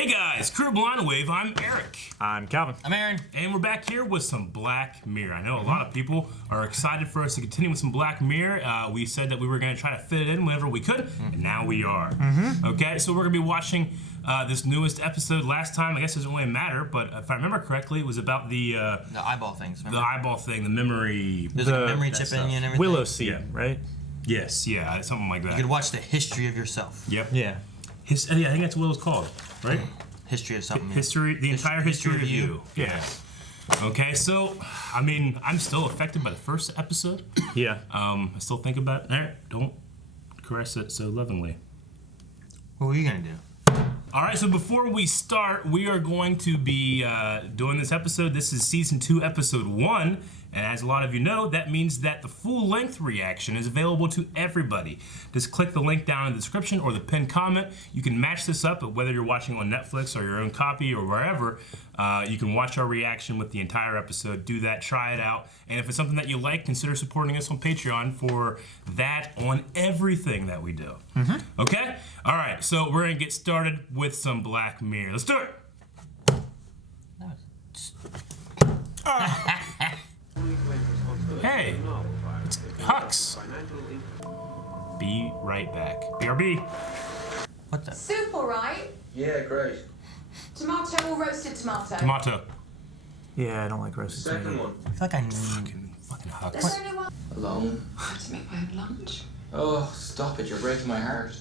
Hey guys, Kuro Blind Wave, I'm Eric. I'm Calvin. I'm Aaron. And we're back here with some Black Mirror. I know a lot of people are excited for us to continue with some Black Mirror. We said that we were going to try to fit it in whenever we could, and now we are. Okay, so we're going to be watching this newest episode. Last time, I guess it doesn't really matter, but if I remember correctly, it was about the eyeball things. Remember? The eyeball thing, the memory. There's like a memory chip in you and everything. Willow seed, right? Yes, yeah, something like that. You could watch the history of yourself. Yep. Yeah. I think that's what it was called, right? History of something. History, the entire history of you. Yeah. Okay, so, I mean, I'm still affected by the first episode. Yeah. I still think about it. There, don't caress it so lovingly. What were you gonna do? All right, so before we start, we are going to be doing this episode. This is season 2, episode 1. And as a lot of you know, that means that the full-length reaction is available to everybody. Just click the link down in the description or the pinned comment. You can match this up, whether you're watching on Netflix or your own copy or wherever. You can watch our reaction with the entire episode. Do that, try it out. And if it's something that you like, consider supporting us on Patreon for that on everything that we do. Okay? All right, so we're going to get started with some Black Mirror. Let's do it! Hey, it's Hux. Be right back. BRB. What the? Soup, all right? Yeah, great. Tomato or roasted tomato? Tomato. Yeah, I don't like roasted Second tomato. one. I feel like I need. Fucking Hux. There's only one. Alone. I have to make my own lunch. Oh, stop it, you're breaking my heart.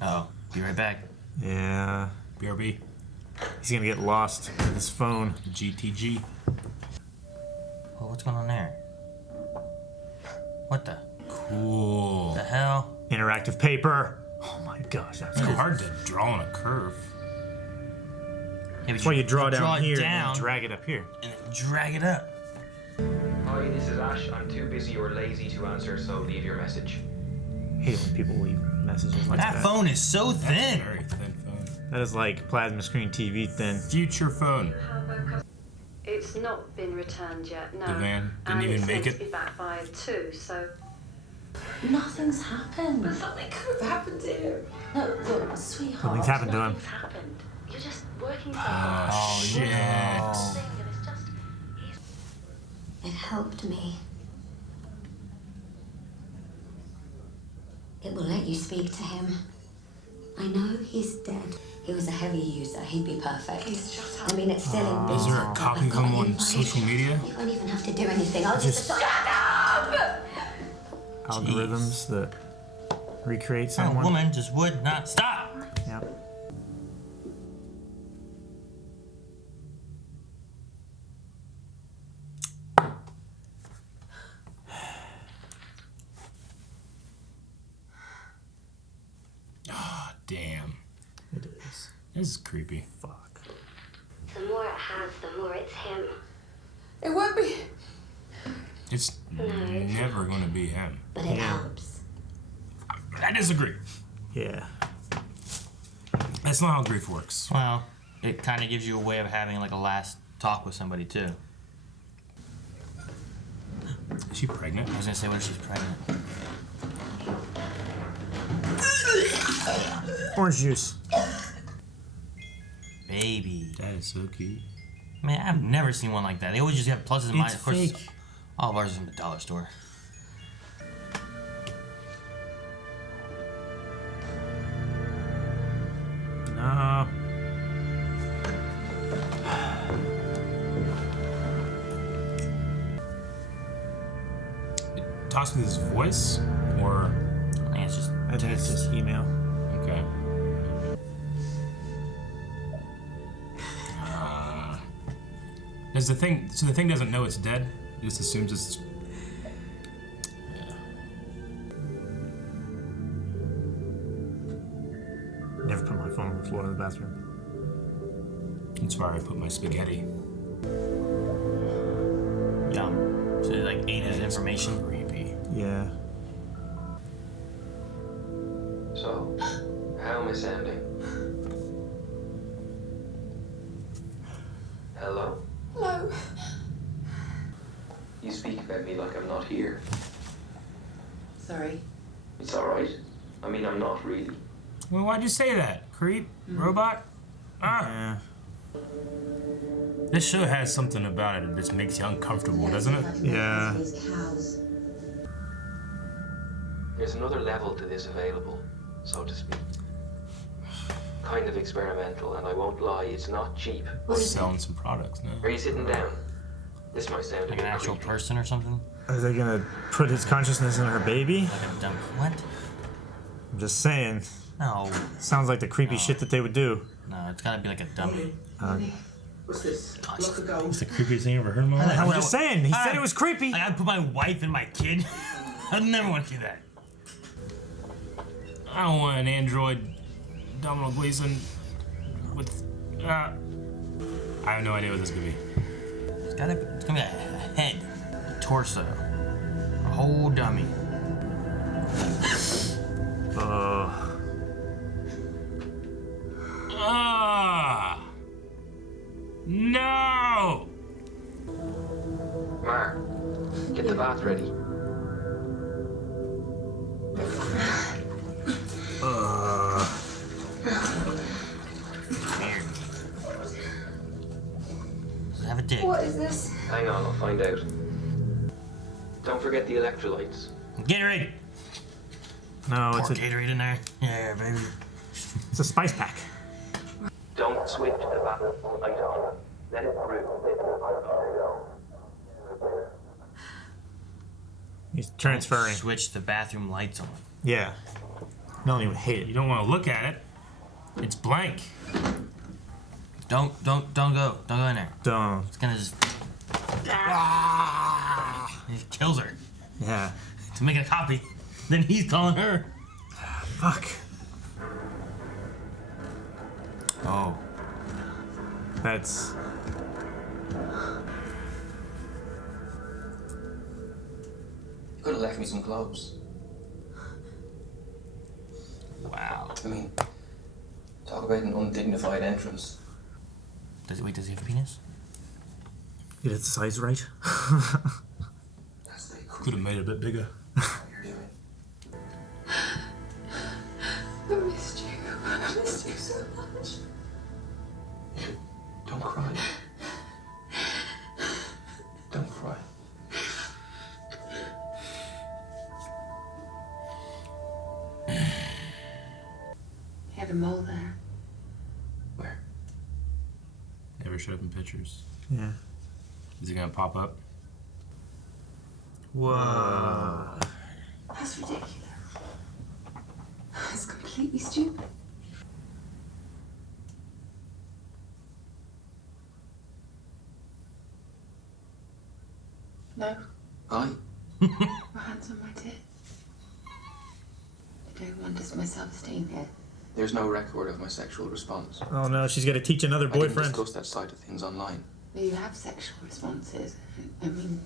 Oh, be right back. Yeah. BRB. He's gonna get lost with his phone. GTG. Oh, what's going on there? What the? Cool. The hell? Interactive paper. Oh my gosh, that's It's cool. hard to draw on a curve. Yeah, That's why you draw down it here down and drag it up here. and then drag it up. Hi, this is Ash. I'm too busy or lazy to answer, so leave your message. I hate when people leave messages like that. That phone is so That's thin. a very thin phone. That is like plasma screen TV thin. Future phone. It's not been returned yet, no. The van didn't and even it's make meant it. to be back by 2, so... Nothing's happened. But something could have happened to you. No, look, sweetheart. Something's happened to him. Nothing's happened. You're just working so Oh, hard. shit. Oh. And it's just... It helped me. It will let you speak to him. I know he's dead. He was a heavy user. He'd be perfect. Please shut up. I mean, it's still in beta. Is there a but copy I've of got him an on invite. social media? You won't even have to do anything. I'll just shut up! Algorithms that recreate A someone. woman just would not stop. Yeah. Oh, damn. It is. This is creepy. Fuck. The more it has, the more it's him. It won't be. It's never going to be him. But it Yeah. helps. I disagree. Yeah. That's not how grief works. Well, it kind of gives you a way of having like a last talk with somebody too. Is she pregnant? I was gonna say, what if she's pregnant? Orange juice. Baby. That is so cute. Man, I've never seen one like that. They always just have pluses and minuses. It's Of course, fake. all of ours is from the dollar store. No. Talks with his voice? Or. I think it's just I think it's text. just email. Okay. Does the thing. So the thing doesn't know it's dead? It just assumes it's. Never put my phone on the floor in the bathroom. That's where I put my spaghetti. Yum. So they like ate his It's information. Creepy. Yeah. So, how am I sounding? Hello? No. You speak about me like I'm not here. Sorry. It's alright. I mean, I'm not really. Well, why'd you say that? Creep? Robot? Ah. Yeah. This show has something about it that just makes you uncomfortable, doesn't it? Yeah. There's another level to this available, so to speak. Kind of experimental, and I won't lie, it's not cheap. Selling some products now. Are you sitting down? This might sound Like an actual person or something? Are they gonna put his consciousness in her baby? Like a dumb. What? I'm just saying. No. Sounds like the creepy shit that they would do. No, it's gotta be like a dummy. What's this? Gosh. Block of gold. It's the creepiest thing I ever heard in my life. I'm just saying. He said it was creepy. I gotta put my wife and my kid. I'd never want to do that. I don't want an android Domino Gleason with. I have no idea what this could be. It's gonna be a head, a torso, a whole dummy. No! Mar, get the bath ready. Does it have a dick? What is this? Hang on, I'll find out. Don't forget the electrolytes. Gatorade. No, Pour it's a Gatorade in there. Yeah, baby. spice pack. Don't switch the bath light on. Let it brew. He's transferring. Switch the bathroom lights on. Yeah. Melanie would hate You it. don't want to look at it. It's blank. Don't go. Don't go in there. Don't. It's gonna just. It kills her. Yeah. To make a copy. Then he's calling her. Fuck. Oh. That's. You could have left me some clothes. Wow. I mean, talk about an undignified entrance. Does he have a penis? Get the size right. That's the Could have made it a bit bigger. you're doing. I missed you. I missed you so much. Don't cry. Don't cry. You have a mole there. Where? Never showed up in pictures. Yeah. Is it gonna pop up? Whoa. That's ridiculous. It's completely stupid. No, I? my hands on my tits. I don't want my self-esteem here. There's no record of my sexual response. Oh no, she's got to teach another I didn't boyfriend. discuss that side of things online. You have sexual responses. I mean,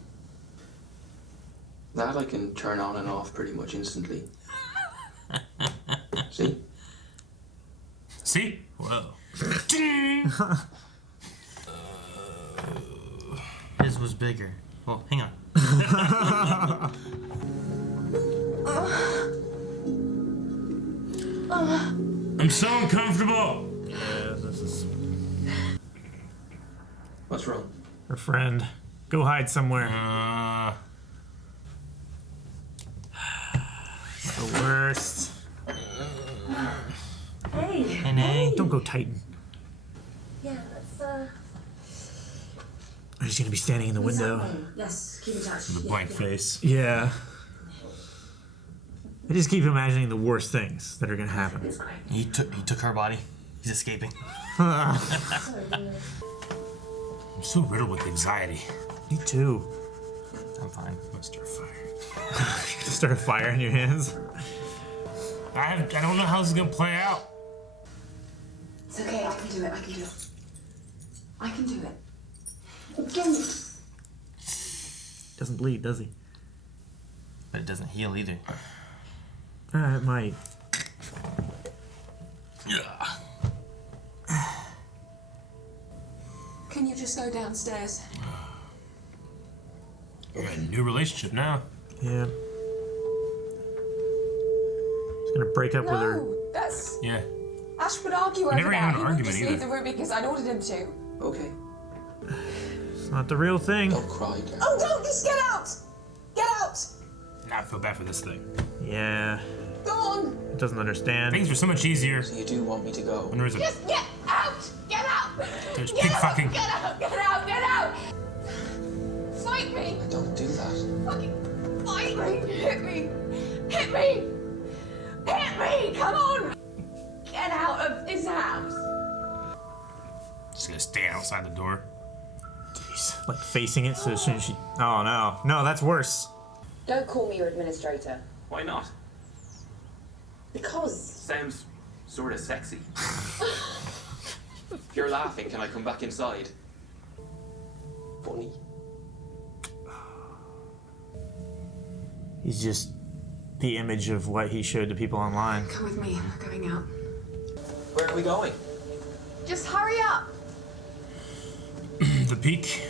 That I can turn on and off pretty much instantly. See? See? Whoa. His was bigger. Well, hang on. I'm so uncomfortable. Yeah, this is What's wrong? her friend. Go hide somewhere. The worst. hey. And hey. Don't go Titan. Yeah, let's I'm just gonna be standing in the window. Yes, keep in touch. The blank face. Yeah. I just keep imagining the worst things that are gonna happen. He took her body. He's escaping. I'm so riddled with anxiety. Me too. I'm fine. Let's start fire. Just start a fire in your hands. I don't know how this is gonna play out. It's okay, I can do it, I can do it. I can do it. Again. Doesn't bleed, does he? But it doesn't heal either. It might. Can you just go downstairs? We got a new relationship now. Yeah. It's Gonna break up with her. No, that's... Yeah. Ash would argue over never that. had an He wouldn't argument just either. leave the room because I'd ordered him to. Okay, It's not the real thing. don't cry, girl. Oh, don't! Just get out! Get out! Now I feel bad for this thing. Yeah. Go on! It doesn't understand. Things are so much easier So you do want me to go? when there's a. Just get out! Get out! There's Get pig out! fucking. Get out! Get out! Get out! Fight me! I don't do that. Fucking fight me! Hit me! Hit me! Hit me! Come on! Get out of this house! Just gonna stand outside the door. Jeez. Like facing it so as soon as she. Oh no. No, that's worse. Don't call me your administrator. Why not? Because. Sounds sort of sexy. If you're laughing, can I come back inside? Funny. He's just the image of what he showed to people online. Come with me. We're going out. Where are we going? Just hurry up! The peak.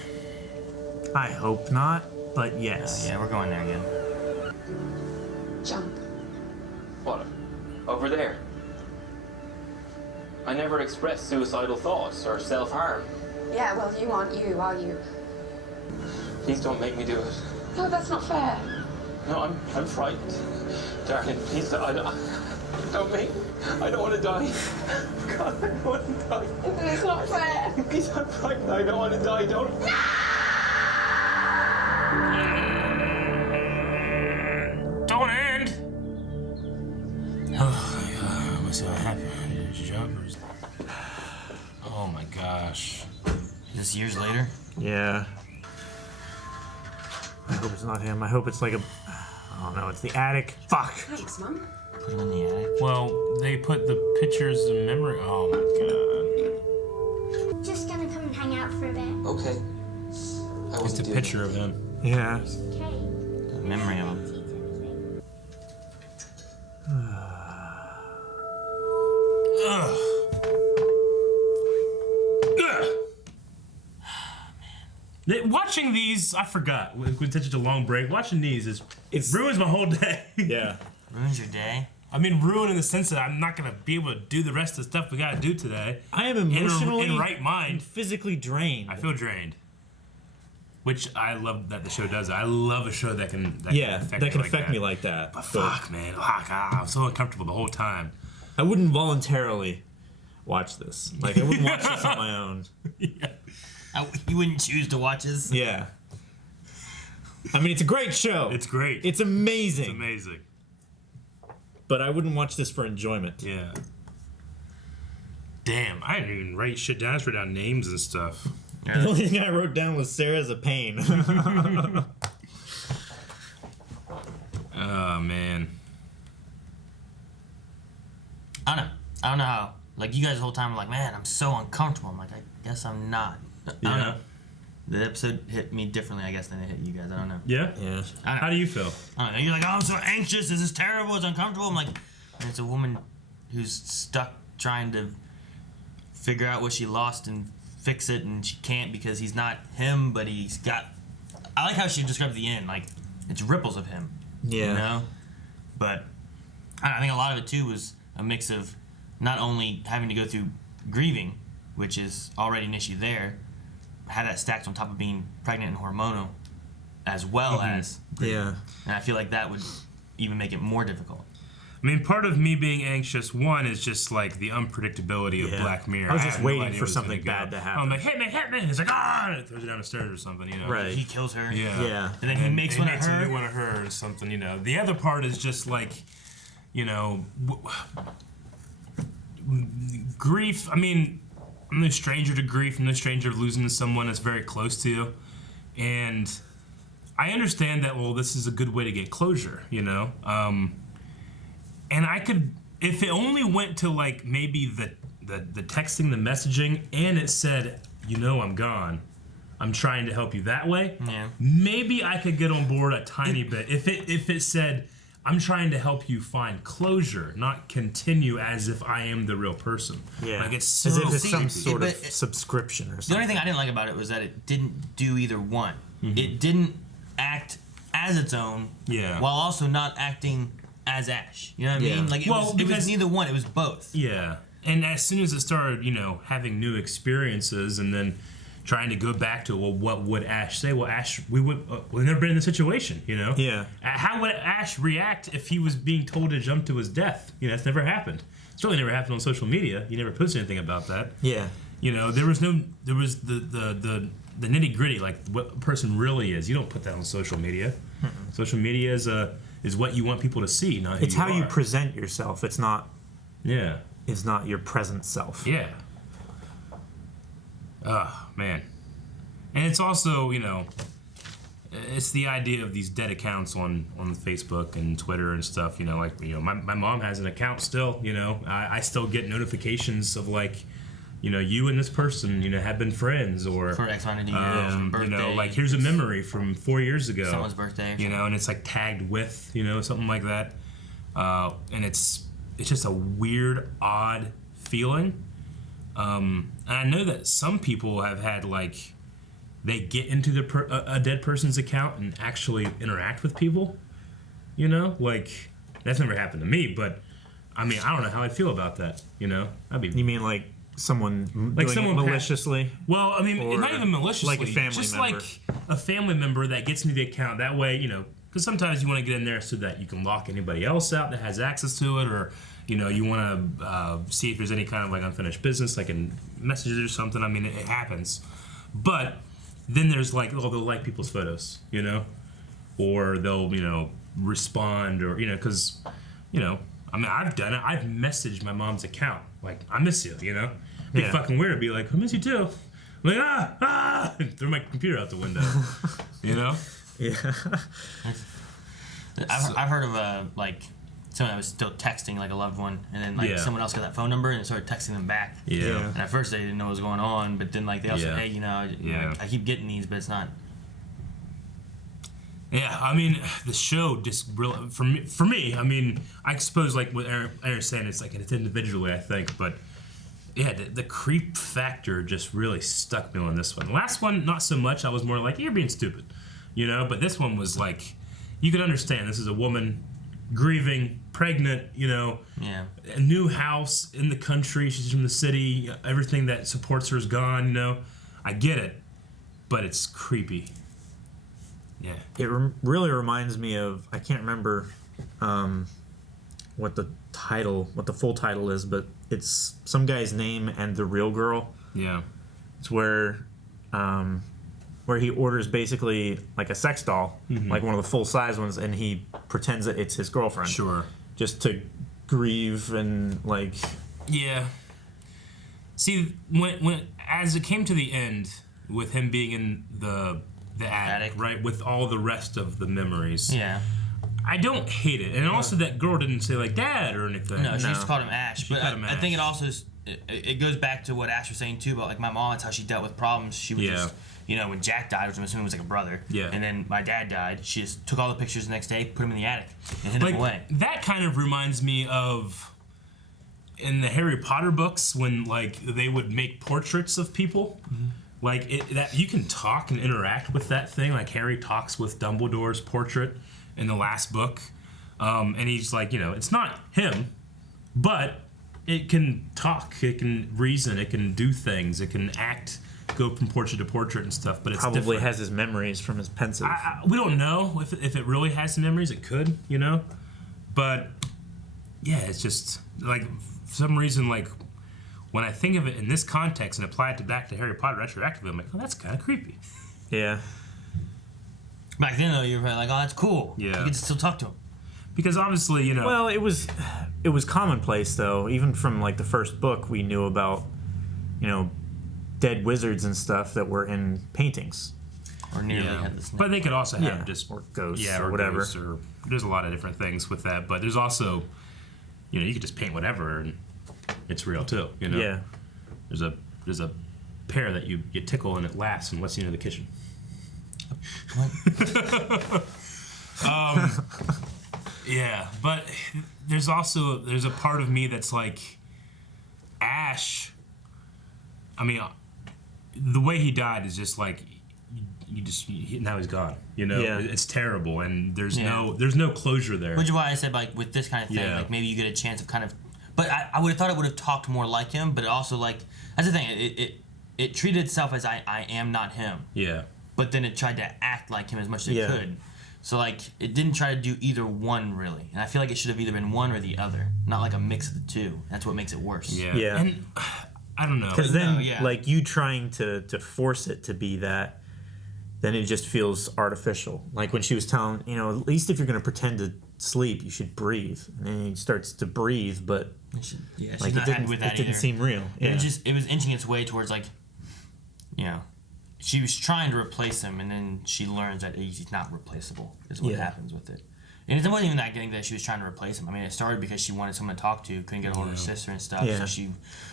I hope not, but yes. Yeah, we're going there again. Jump. What? Over there? I never expressed suicidal thoughts or self-harm. Yeah, well, you aren't you, are you? Please don't make me do it. No, that's not fair. No, I'm frightened. Darling, please don't make me. I don't want to die. God, I don't want to die. It's not fair. Please, I'm frightened. I don't want to die. Don't. Don't end. Oh, I'm so happy. Jumpers. Oh my gosh. Is this years later? Yeah. I hope it's not him. I hope it's like a. I don't know. It's the attic. Fuck. Thanks, Mum. Put him in the attic. Well, they put the pictures in memory. Oh my god. Just gonna come and hang out for a bit. Okay. I It's wasn't a doing picture of him. Yeah. Okay. The memory of him. Ugh. Watching these, I forgot. We took such a long break. Watching these it ruins my whole day. Yeah. Ruins your day? I mean, ruin in the sense that I'm not gonna be able to do the rest of the stuff we gotta do today. I am emotionally in right and mind. physically drained. I feel drained. Which I love that the show does. I love a show that can affect me like that. But fuck, man, oh god, I'm so uncomfortable the whole time. I wouldn't voluntarily watch this. Like I wouldn't watch this on my own. Yeah. You wouldn't choose to watch this? Yeah. I mean, it's a great show. It's great. It's amazing. It's amazing. But I wouldn't watch this for enjoyment. Yeah. Damn, I didn't even write shit down. I just wrote down names and stuff. The only thing I wrote down was Sarah's a pain. Oh man. I don't know how. Like, you guys the whole time were like, man, I'm so uncomfortable. I'm like, I guess I'm not. I don't know. The episode hit me differently, I guess, than it hit you guys. I don't know. Yeah? Yeah. How do you feel? I don't know. You're like, oh, I'm so anxious. This is terrible. It's uncomfortable. I'm like, and it's a woman who's stuck trying to figure out what she lost and fix it, and she can't because he's not him, but he's got. I like how she described the end. Like, it's ripples of him. Yeah. You know? But I think a lot of it, too, was a mix of not only having to go through grieving, which is already an issue there, had that stacked on top of being pregnant and hormonal, as well as. Yeah. And I feel like that would even make it more difficult. I mean, part of me being anxious, one, is just like the unpredictability of Black Mirror. I was just had no waiting idea for what was something gonna bad go. to happen. I'm like, hit me, hit me. And it's like, ah! And it throws her down the stairs or something, you know? Right. He kills her. Yeah. Yeah. And then he makes one of her. a new one of her or something, you know. The other part is just like, you know, grief. I mean, I'm no stranger to grief. I'm no stranger to losing someone that's very close to you. And I understand that, well, this is a good way to get closure, you know? And I could, if it only went to like maybe the texting, the messaging, and it said, you know, I'm gone. I'm trying to help you that way. Yeah. Maybe I could get on board a tiny bit. If it said, I'm trying to help you find closure, not continue as if I am the real person. Yeah. Like it's so As if it's See, some sort of but it- subscription or The something. only thing I didn't like about it was that it didn't do either one. Mm-hmm. It didn't act as its own, Yeah. while also not acting as Ash. You know what I Yeah. mean? Like, it was neither one. It was both. Yeah. And as soon as it started, having new experiences and then trying to go back to, well, what would Ash say? Well, Ash, we've never been in the situation, Yeah. How would Ash react if he was being told to jump to his death? It's never happened. It's really never happened on social media. You never posted anything about that. Yeah. There was the nitty gritty, like what a person really is. You don't put that on social media. Social media is what you want people to see, not who It's how you present yourself. It's not. Yeah. It's not your present self. Yeah. Oh, man. And it's also, it's the idea of these dead accounts on Facebook and Twitter and stuff, my mom has an account still, I still get notifications of like, you and this person, have been friends, or For X amount of years, birthday. like here's a memory from 4 years ago. Someone's birthday. And it's like tagged with, something like that. And it's just a weird, odd feeling. And I know that some people have had like, they get into a dead person's account and actually interact with people. Like that's never happened to me, but I mean, I don't know how I'd feel about that. I'd be. You mean like someone doing it maliciously? Well, I mean, not even maliciously. Like a family just member. like a family member that gets into the account. That way, because sometimes you want to get in there so that you can lock anybody else out that has access to it, or you want to see if there's any kind of like unfinished business, like in messages or something. I mean, it happens. But then there's like, they'll like people's photos, or they'll respond, or because I mean, I've done it. I've messaged my mom's account like, I miss you, It'd be fucking weird to be like, I miss you too. I'm like, and throw my computer out the window. Yeah. I've heard of like someone that was still texting like a loved one, and then like someone else got that phone number and started texting them back. Yeah. And at first they didn't know what was going on, but then like they also hey, I keep getting these, but it's not. Yeah, I mean, the show just really, for me, I mean, I suppose like what Aaron's saying, it's like it's individually, I think, but yeah, the creep factor just really stuck me on this one. The last one, not so much. I was more like, you're being stupid, but this one was like, you can understand this is a woman grieving, pregnant, a new house in the country, she's from the city, everything that supports her is gone, I get it, but it's creepy. Yeah. It really reminds me of, I can't remember what the full title is, but it's some guy's name and the real girl. Yeah. It's where he orders basically like a sex doll, like one of the full size ones, and he pretends that it's his girlfriend. Sure. Just to grieve and like. Yeah. See, when as it came to the end with him being in the attic, right, with all the rest of the memories. Yeah. I don't hate it, and also that girl didn't say like Dad or anything. No, she just called him Ash. But I think it Ash. also it goes back to what Ash was saying too about like my mom. It's how she dealt with problems. She would just when Jack died, which I'm assuming was like a brother. Yeah. And then my dad died. She just took all the pictures the next day, put them in the attic, and hid them away. That kind of reminds me of in the Harry Potter books when like they would make portraits of people. Like that you can talk and interact with that thing. Like Harry talks with Dumbledore's portrait in the last book, and he's like, it's not him, but it can talk, it can reason, it can do things, it can act, go from portrait to portrait and stuff. But it's probably different. has his memories from his pensive. We don't know if it really has some memories. It could, but yeah, it's just like for some reason like. When I think of it in this context and apply it back to Harry Potter retroactively, I'm like, oh, that's kind of creepy. Yeah. Back then, though, you were like, oh, that's cool. Yeah. You get to still talk to him. Because obviously, Well, it was commonplace, though. Even from, like, the first book, we knew about, dead wizards and stuff that were in paintings. Or nearly had this. But they could also have just... Or ghosts or whatever. Ghosts there's a lot of different things with that. But there's also, you could just paint whatever and... It's real too, Yeah. There's a pear that you tickle and it laughs and lets you into the kitchen. Yeah, but there's a part of me that's like Ash. I mean, the way he died is just like now he's gone. You know, Yeah. it's terrible, and there's Yeah. no closure there. Which is why I said, like, with this kind of thing, Yeah. like, maybe you get a chance of kind of... But I would have thought it would have talked more like him, but also, like... That's the thing. It treated itself as I am not him. Yeah. But then it tried to act like him as much as it Yeah. could. So, like, it didn't try to do either one, really. And I feel like it should have either been one or the other. Not like a mix of the two. That's what makes it worse. Yeah. Yeah. And I don't know. Because then, No, yeah. like, you trying to force it to be that, then it just feels artificial. Like when she was telling, you know, at least if you're going to pretend to sleep, you should breathe. And then he starts to breathe, but She's like not happy with that it didn't either. seem real. And Yeah. it was inching its way towards, like, you know, she was trying to replace him, and then she learns that he's not replaceable, is what Yeah. happens with it. And it wasn't even that getting that she was trying to replace him. I mean, it started because she wanted someone to talk to, couldn't get a hold of her sister and stuff, Yeah. so she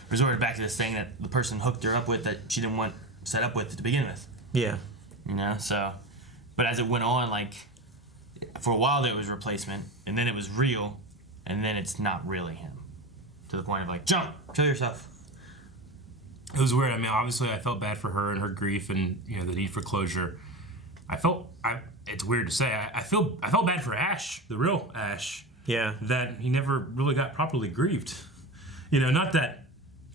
resorted back to this thing that the person hooked her up with that she didn't want set up with to begin with. Yeah. You know, so... But as it went on, like, for a while there was replacement, and then it was real, and then it's not really him. To the point of, like, jump, kill yourself. It was weird. I mean, obviously, I felt bad for her and her grief, and you know the need for closure. It's weird to say. I felt bad for Ash, the real Ash. Yeah. That he never really got properly grieved. You know, not that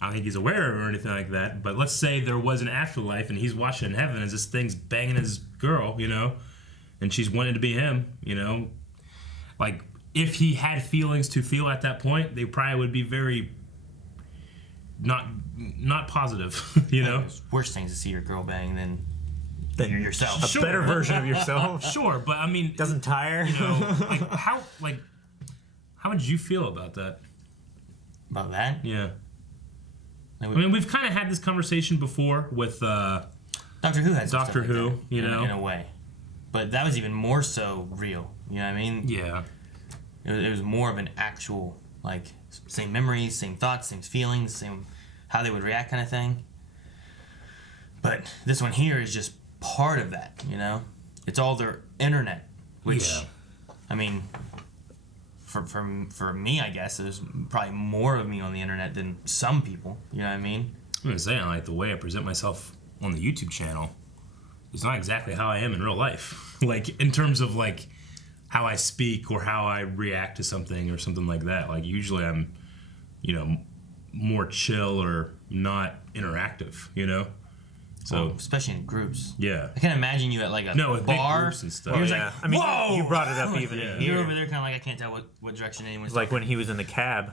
I don't think he's aware of it or anything like that. But let's say there was an afterlife, and he's watching in heaven as this thing's banging his girl. You know, and she's wanting to be him. You know, like if he had feelings to feel at that point, they probably would be very not positive, you know. There's worse things to see your girl bang than Then yourself. A Sure. better version of yourself. Sure, but I mean, Doesn't tire. you know, how did you feel about that? About that? Yeah, I Like, mean, we've kind of had this conversation before with Doctor Who had some Doctor stuff like Who, that, you know. in a way, but that was even more so real. You know what I mean? yeah, It was more of an actual, like, same memories, same thoughts, same feelings, same how they would react kind of thing. But this one here is just part of that, you know? It's all their internet, which, Yeah. I mean, for me, I guess, there's probably more of me on the internet than some people, you know what I mean? I'm gonna say, like the way I present myself on the YouTube channel is not exactly how I am in real life. Like in terms of like how I speak or how I react to something or something like that. Like usually I'm, you know, more chill or not interactive, you know? So, Especially in groups. yeah. I can't imagine you at, like, a No, with big bar. groups and stuff. You're just Yeah. like, I mean, whoa! you brought it up even Yeah. in You're here. over there kind of like, I can't tell what direction anyone's It's like when he was in the cab.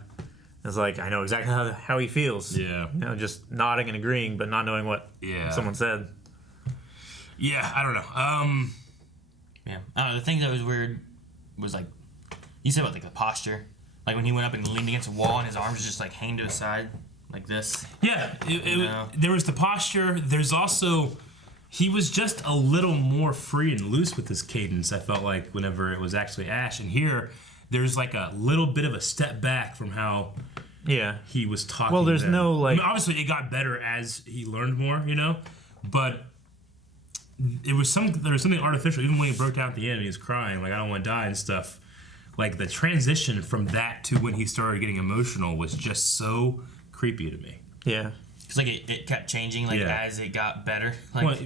It's like, I know exactly how he feels. Yeah. You know, just nodding and agreeing, but not knowing what Yeah. someone said. Yeah, I don't know. Yeah. I don't know. The thing that was weird was, like, you said about, like, the posture. Like, when he went up and leaned against a wall and his arms just, like, hanging to his side, like this. Yeah, No. there was the posture. There's also, he was just a little more free and loose with his cadence, I felt like, whenever it was actually Ash. And here, there's like a little bit of a step back from how Yeah. he was talking. Well, there's then. no, like- I mean, obviously, it got better as he learned more, you know? But there was something artificial. Even when he broke down at the end and he was crying, like, I don't want to die and stuff. Like, the transition from that to when he started getting emotional was just so creepy to me. Yeah. Because, like, it kept changing, like, Yeah. as it got better. Like,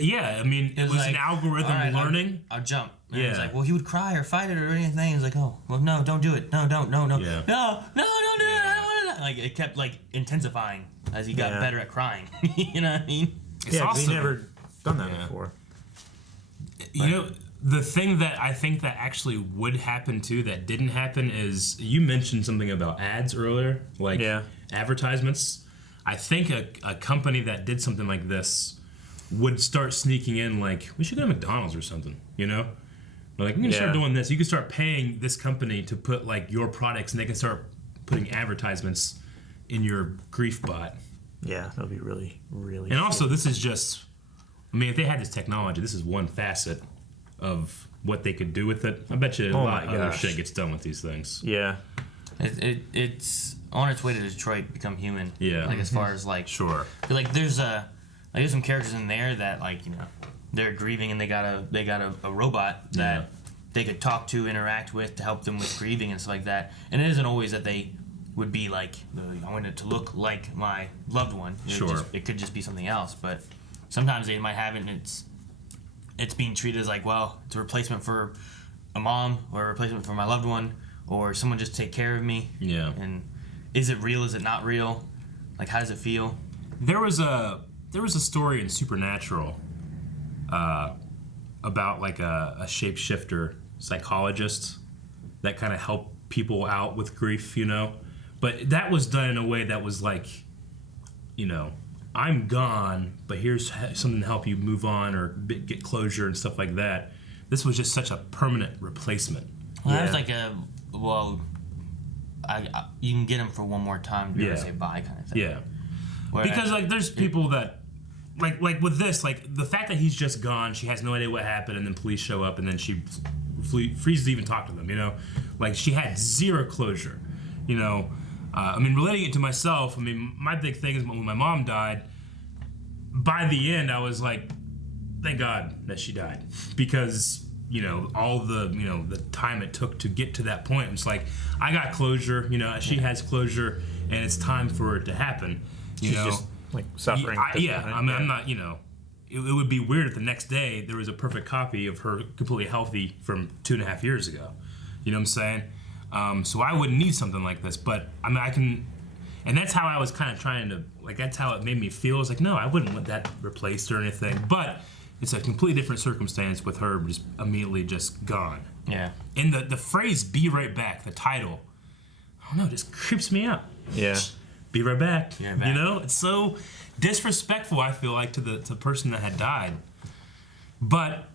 Yeah, I mean, it was like, an algorithm all right, learning. I'll jump. And Yeah. It was like, well, he would cry or fight it or anything. He was like, oh, well, no, don't do it. No, don't, no. Yeah. No, don't do it. I don't want to. Like, it kept, like, intensifying as he got Yeah. better at crying. You know what I mean? It's Yeah, 'cause awesome. he never done that Yeah. before. You know, the thing that I think that actually would happen too that didn't happen is you mentioned something about ads earlier, like Yeah. advertisements. I think a company that did something like this would start sneaking in, like, we should go to McDonald's or something, you know? They're like, we can Yeah. start doing this. You can start paying this company to put, like, your products, and they can start putting advertisements in your grief bot. Yeah, that would be really, really. And also, this is just, I mean, if they had this technology, this is one facet of what they could do with it. I bet you a Oh lot my of other gosh. shit gets done with these things. Yeah. It's on its way to Detroit, become human. Yeah. Like, as far as, like, Sure. like there's some characters in there that, like, you know, they're grieving and they got a robot that Yeah. they could talk to, interact with to help them with grieving and stuff like that. And it isn't always that they would be like, I want it to look like my loved one. Sure. It could just be something else. But sometimes they might have it and it's being treated as like, well, it's a replacement for a mom or a replacement for my loved one or someone just take care of me. Yeah. And is it real? Is it not real? Like, how does it feel? There was a story in Supernatural about like a shapeshifter psychologist that kind of helped people out with grief, you know. But that was done in a way that was like, you know, I'm gone, but here's something to help you move on or get closure and stuff like that. This was just such a permanent replacement. Well, that was like you can get him for one more time to be able to say bye kind of thing. Yeah. Whereas, Because like there's people that like with this, like the fact that he's just gone, she has no idea what happened, and then police show up and then she freezes to even talk to them, you know? Like she had zero closure, you know? I mean, relating it to myself, I mean, my big thing is when my mom died, by the end I was like, thank God that she died. Because, you know, all the, you know, the time it took to get to that point, it's like, I got closure, you know, she has closure, and it's time for it to happen. You She's know? just like suffering. I mean, I'm not, you know, it would be weird if the next day there was a perfect copy of her completely healthy from 2.5 years ago. You know what I'm saying? So I wouldn't need something like this, but I mean, I can, and that's how I was kind of trying to, like, that's how it made me feel. It's like, no, I wouldn't want that replaced or anything, but it's a completely different circumstance with her just immediately just gone. Yeah. And the phrase, be right back, the title, I don't know, just creeps me out. Yeah. Be right back. Be right back. You know, it's so disrespectful, I feel like, to the person that had died. But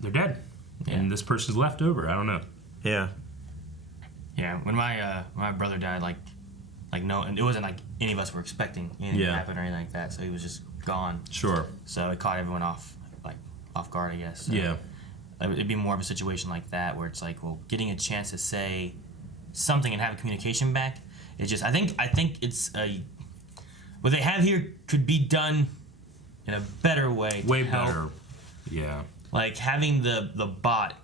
they're dead. Yeah. And this person's left over. I don't know. Yeah. Yeah, when my brother died, like no, and it wasn't like any of us were expecting anything to happen or anything like that. So he was just gone. Sure. So it caught everyone off guard, I guess. So Yeah. It'd be more of a situation like that where it's like, well, getting a chance to say something and have a communication back. It's just, I think it's what they have here could be done in a better way. Way better. Yeah. Like having the bot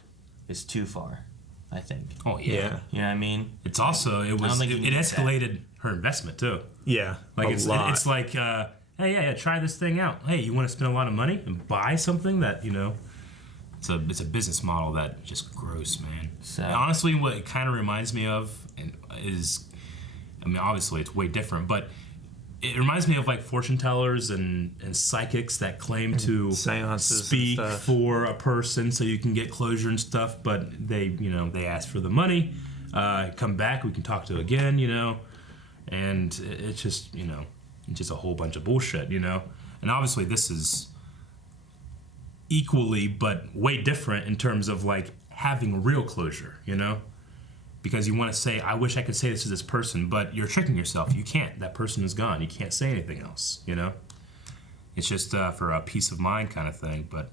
is too far, I think. Oh yeah. You know what I mean? It's also it escalated her investment too. Yeah. Like a lot. it's like hey, yeah, try this thing out. Hey, you want to spend a lot of money and buy something that, you know, it's a business model that just gross, man. So and honestly, what it kind of reminds me of is, I mean, obviously it's way different, but it reminds me of like fortune tellers and psychics that claim to seances speak and stuff. for a person so you can get closure and stuff, but they ask for the money, come back, we can talk to again, you know, and it's just, you know, just a whole bunch of bullshit, you know. And obviously this is equally but way different in terms of like having real closure, you know. Because you want to say, I wish I could say this to this person, but you're tricking yourself. You can't. That person is gone. You can't say anything else, you know? It's just for a peace of mind kind of thing. But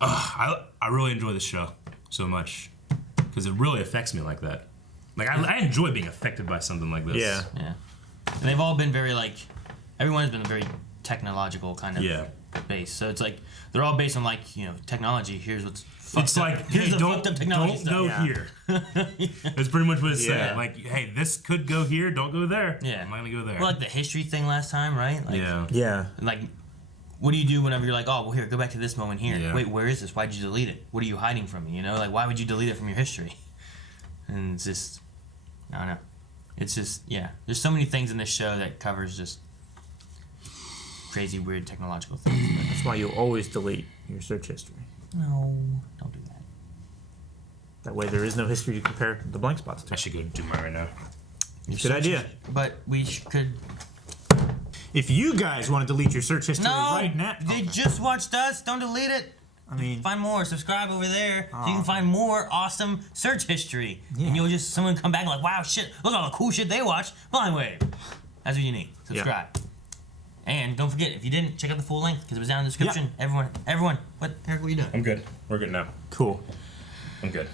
I really enjoy this show so much because it really affects me like that. Like, I enjoy being affected by something like this. Yeah. Yeah. And they've all been very, like, everyone has been very technological kind of base. So it's like, they're all based on, like, you know, technology. Here's what's fucked It's up. like, Here's hey, the fucked up technology don't go stuff. here. That's pretty much what it's saying. Yeah. Like, hey, this could go here. Don't go there. Yeah. I'm not going to go there. Well, like the history thing last time, right? Like, yeah. Yeah. Like, what do you do whenever you're like, oh, well, here, go back to this moment here. Yeah. Wait, where is this? Why'd you delete it? What are you hiding from me? You know, like, why would you delete it from your history? And it's just, I don't know. It's just, yeah. There's so many things in this show that covers just crazy, weird technological things. That's why you always delete your search history. No, don't do that. That way there is no history to compare the blank spots to. I should go do mine right now. Good idea. But we could. If you guys want to delete your search history No, right now, they just watched us. Don't delete it. I mean, Find more. Subscribe over there so you can find more awesome search history. And you'll just someone come back and like, wow, shit, look at all the cool shit they watched. Blind Wave. That's what you need. Subscribe. And don't forget, if you didn't, check out the full link because it was down in the description. Everyone, what the heck were you doing? I'm good. We're good now. cool. I'm good.